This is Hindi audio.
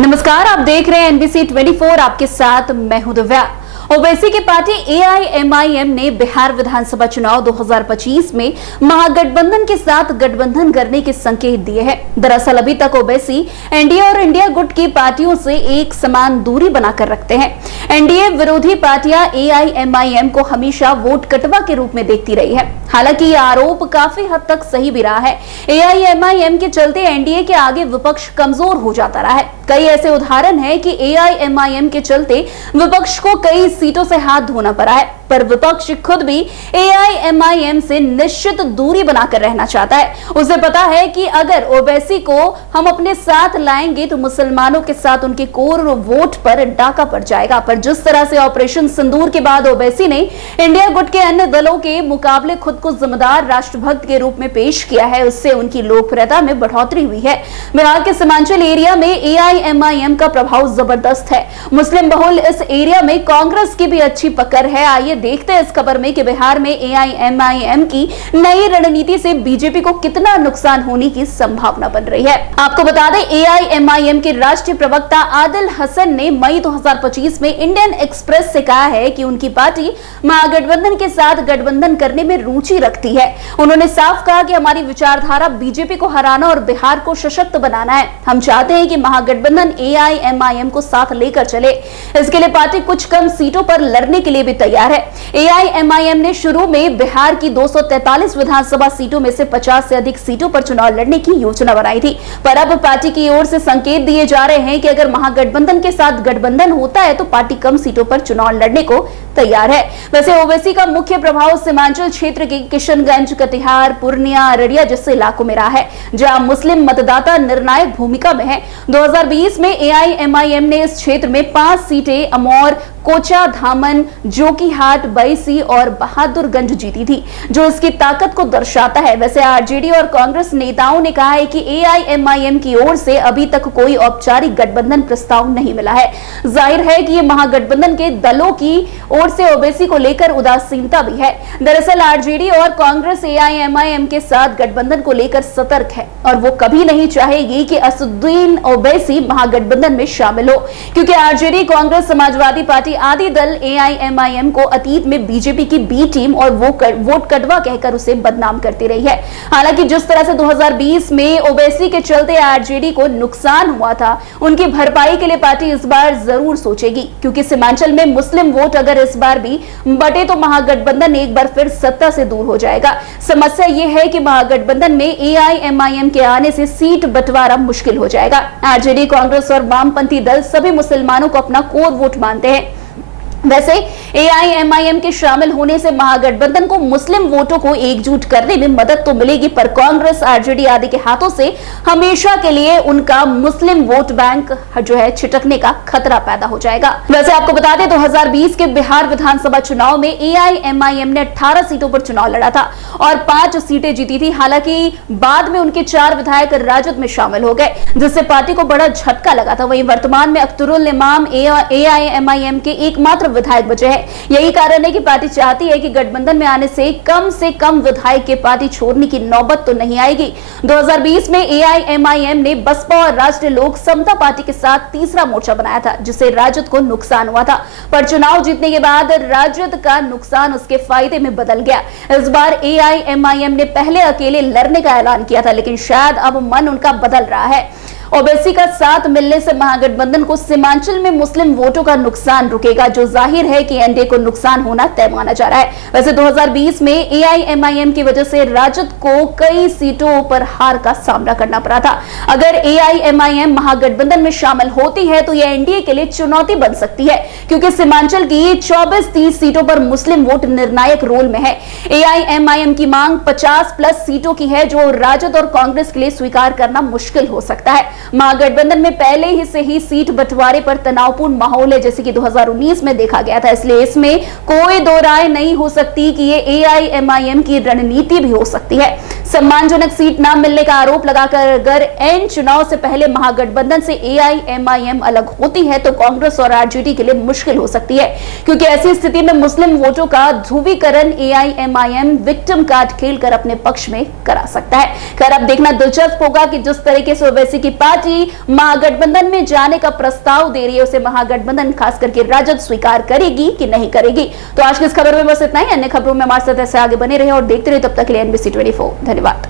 नमस्कार, आप देख रहे हैं NBC 24। आपके साथ मैं हूं दिव्या। ओवैसी की पार्टी AIMIM ने बिहार विधानसभा चुनाव 2025 में महागठबंधन के साथ गठबंधन करने के संकेत दिए हैं। दरअसल अभी तक ओवैसी एनडीए और इंडिया गुट की पार्टियों से एक समान दूरी बनाकर रखते हैं। एनडीए विरोधी पार्टियां AIMIM को हमेशा वोट कटवा के रूप में देखती रही है। हालांकि ये आरोप काफी हद तक सही भी रहा है। AIMIM के चलते एनडीए के आगे विपक्ष कमजोर हो जाता रहा है। कई ऐसे उदाहरण हैं कि AIMIM के चलते विपक्ष को कई सीटों से हाथ धोना पड़ा है, पर विपक्ष खुद भी AIMIM से निश्चित दूरी बनाकर रहना चाहता है। उसे पता है कि अगर ओवैसी को हम अपने साथ लाएंगे तो मुसलमानों के साथ उनके कोर वोट पर डाका पड़ जाएगा। पर जिस तरह से ऑपरेशन सिंदूर के बाद ओवैसी ने इंडिया गुट के अन्य दलों के मुकाबले खुद को जिम्मेदार राष्ट्रभक्त के रूप में पेश किया है, उससे उनकी लोकप्रियता में बढ़ोतरी हुई है। बिहार के सीमांचल एरिया में AIMIM का प्रभाव जबरदस्त है। मुस्लिम बहुल इस एरिया में कांग्रेस की भी अच्छी पकड़ है। आइए देखते हैं इस खबर में कि बिहार में AIMIM की नई रणनीति से बीजेपी को कितना नुकसान होने की संभावना बन रही है। आपको बता दें, AIMIM के राष्ट्रीय प्रवक्ता आदिल हसन ने मई 2025 में इंडियन एक्सप्रेस से कहा है कि उनकी पार्टी महागठबंधन के साथ गठबंधन करने में रुचि रखती है। उन्होंने साफ कहा कि हमारी विचारधारा बीजेपी को हराना और बिहार को सशक्त बनाना है। हम चाहते हैं कि महागठबंधन AIMIM को साथ लेकर चले। इसके लिए पार्टी कुछ कम सीटों पर लड़ने के लिए भी तैयार है। AIMIM ने शुरू में बिहार की 243 विधानसभा सीटों में से 50 से अधिक सीटों पर चुनाव लड़ने की योजना बनाई थी, पर अब पार्टी की ओर से संकेत दिए जा रहे हैं कि अगर महागठबंधन के साथ गठबंधन होता है तो पार्टी कम सीटों पर चुनाव लड़ने को तैयार है। वैसे ओवैसी का मुख्य प्रभाव सीमांचल क्षेत्र के किशनगंज, कटिहार, पूर्णिया, अररिया जैसे इलाकों में रहा है, जहां मुस्लिम मतदाता निर्णायक भूमिका में है। 2020 में AIMIM ने इस क्षेत्र में 5 सीटें अमौर, कोचा, धामन, जोकीहाट, बैसी और बहादुरगंज जीती थी, जो इसकी ताकत को दर्शाता है। वैसे आरजेडी और कांग्रेस नेताओं ने कहा है कि AIMIM की ओर से अभी तक कोई औपचारिक गठबंधन प्रस्ताव नहीं मिला है। जाहिर है कि ये महागठबंधन के दलों की ओर से ओवैसी को लेकर उदासीनता भी है। दरअसल आरजेडी और कांग्रेस AIMIM के साथ गठबंधन को लेकर सतर्क है और वो कभी नहीं चाहेगी कि असदुद्दीन ओवैसी महागठबंधन में शामिल हो, क्योंकि आरजेडी, कांग्रेस, समाजवादी पार्टी आदि दल AIMIM को अतीत में बीजेपी की बी टीम और वोट कटवा कहकर उसे बदनाम करती रही है। हालांकि जिस तरह से 2020 में ओवैसी के चलते आरजेडी को नुकसान हुआ था, उनकी भरपाई के लिए पार्टी इस बार जरूर सोचेगी, क्योंकि सीमांचल में मुस्लिम वोट अगर इस बार भी बटे तो महागठबंधन एक बार फिर सत्ता से दूर हो जाएगा। समस्या यह है कि महागठबंधन में AIMIM के आने से सीट बंटवारा मुश्किल हो जाएगा। आरजेडी, कांग्रेस और वामपंथी दल सभी मुसलमानों को अपना कोर वोट मानते हैं। वैसे AIMIM के शामिल होने से महागठबंधन को मुस्लिम वोटों को एकजुट करने में मदद तो मिलेगी, पर कांग्रेस, आरजेडी आदि के हाथों से हमेशा के लिए उनका मुस्लिम वोट बैंक जो है छिटकने का खतरा पैदा हो जाएगा। वैसे आपको बता दें, 2020 के बिहार विधानसभा चुनाव में AIMIM ने 18 सीटों पर चुनाव लड़ा था और 5 सीटें जीती थी। हालांकि बाद में उनके 4 विधायक राजद में शामिल हो गए, जिससे पार्टी को बड़ा झटका लगा था। वहीं वर्तमान में अख्तरुल इमाम AIMIM के एकमात्र विधायक बचे हैं। यही कारण है कि पार्टी चाहती है कि गठबंधन में आने से कम विधायक के पार्टी छोड़ने की नौबत तो नहीं आएगी। 2020 में AIMIM ने बसपा और राष्ट्रीय लोक समता पार्टी के साथ तीसरा मोर्चा बनाया था, जिससे राजद को नुकसान हुआ था, पर चुनाव जीतने के बाद राजद का नुकसान उसके फायदे में बदल गया। इस बार AIMIM ने पहले अकेले लड़ने का ऐलान किया था, लेकिन शायद अब मन उनका बदल रहा है। ओवैसी का साथ मिलने से महागठबंधन को सीमांचल में मुस्लिम वोटों का नुकसान रुकेगा, जो जाहिर है कि एनडीए को नुकसान होना तय माना जा रहा है। वैसे 2020 में AIMIM की वजह से राजद को कई सीटों पर हार का सामना करना पड़ा था। अगर AIMIM महागठबंधन में शामिल होती है तो यह एनडीए के लिए चुनौती बन सकती है, क्योंकि सीमांचल की 24-30 सीटों पर मुस्लिम वोट निर्णायक रोल में है। AIMIM की मांग 50+ सीटों की है, जो राजद और कांग्रेस के लिए स्वीकार करना मुश्किल हो सकता है। महागठबंधन में पहले ही से ही सीट बंटवारे पर तनावपूर्ण माहौल है, जैसे कि 2019 में देखा गया था। इसलिए इसमें कोई दो राय नहीं हो सकती कि ये AIMIM की रणनीति भी हो सकती है। सम्मानजनक सीट न मिलने का आरोप लगाकर अगर एन चुनाव से पहले महागठबंधन से एआईएमआईएम अलग होती है तो कांग्रेस और आरजेडी के लिए मुश्किल हो सकती है, क्योंकि ऐसी स्थिति में मुस्लिम वोटों का ध्रुवीकरण एआईएमआईएम विक्टिम कार्ड खेलकर अपने पक्ष में करा सकता है। खैर अब देखना दिलचस्प होगा कि जिस तरीके से ओवैसी की पार्टी महागठबंधन में जाने का प्रस्ताव दे रही है, उसे महागठबंधन खास करके राजद स्वीकार करेगी कि नहीं करेगी। तो आज की इस खबर में बस इतना ही। अन्य खबरों में हमारे साथ ऐसे आगे बने रहे और देखते रहे। तब तक के लिए NBC 24 धन्यवाद।